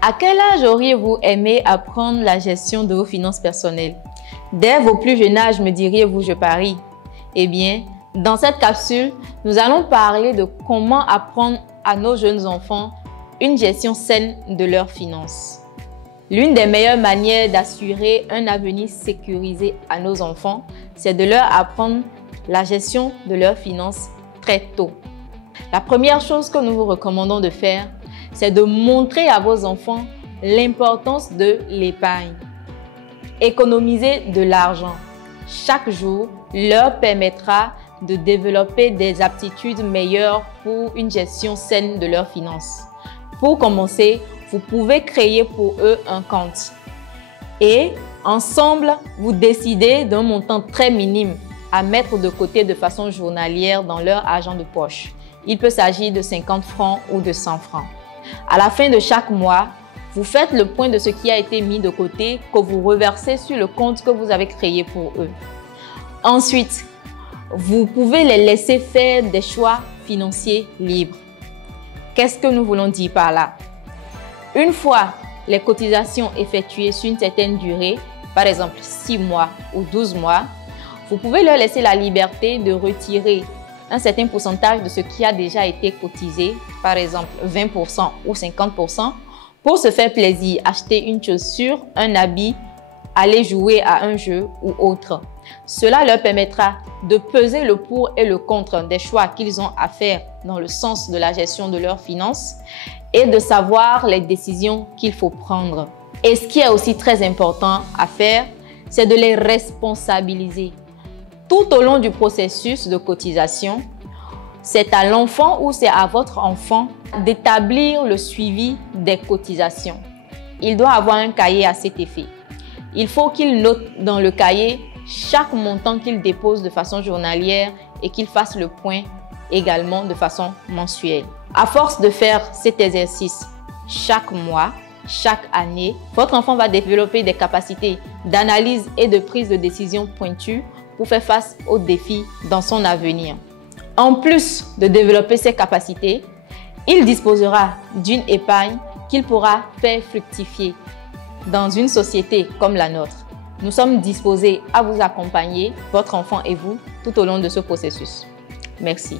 À quel âge auriez-vous aimé apprendre la gestion de vos finances personnelles? Dès vos plus jeunes âges, me diriez-vous, je parie? Eh bien, dans cette capsule, nous allons parler de comment apprendre à nos jeunes enfants une gestion saine de leurs finances. L'une des meilleures manières d'assurer un avenir sécurisé à nos enfants, c'est de leur apprendre la gestion de leurs finances très tôt. La première chose que nous vous recommandons de faire, c'est de montrer à vos enfants l'importance de l'épargne. Économiser de l'argent chaque jour leur permettra de développer des aptitudes meilleures pour une gestion saine de leurs finances. Pour commencer, vous pouvez créer pour eux un compte et ensemble, vous décidez d'un montant très minime à mettre de côté de façon journalière dans leur argent de poche. Il peut s'agir de 50 francs ou de 100 francs. À la fin de chaque mois, vous faites le point de ce qui a été mis de côté que vous reversez sur le compte que vous avez créé pour eux. Ensuite, vous pouvez les laisser faire des choix financiers libres. Qu'est-ce que nous voulons dire par là? Une fois les cotisations effectuées sur une certaine durée, par exemple 6 mois ou 12 mois, vous pouvez leur laisser la liberté de retirer un certain pourcentage de ce qui a déjà été cotisé, par exemple 20% ou 50%, pour se faire plaisir, acheter une chaussure, un habit, aller jouer à un jeu ou autre. Cela leur permettra de peser le pour et le contre des choix qu'ils ont à faire dans le sens de la gestion de leurs finances et de savoir les décisions qu'il faut prendre. Et ce qui est aussi très important à faire, c'est de les responsabiliser. Tout au long du processus de cotisation, c'est à l'enfant ou c'est à votre enfant d'établir le suivi des cotisations. Il doit avoir un cahier à cet effet. Il faut qu'il note dans le cahier chaque montant qu'il dépose de façon journalière et qu'il fasse le point également de façon mensuelle. À force de faire cet exercice chaque mois, chaque année, votre enfant va développer des capacités d'analyse et de prise de décision pointues pour faire face aux défis dans son avenir. En plus de développer ses capacités, il disposera d'une épargne qu'il pourra faire fructifier dans une société comme la nôtre. Nous sommes disposés à vous accompagner, votre enfant et vous, tout au long de ce processus. Merci.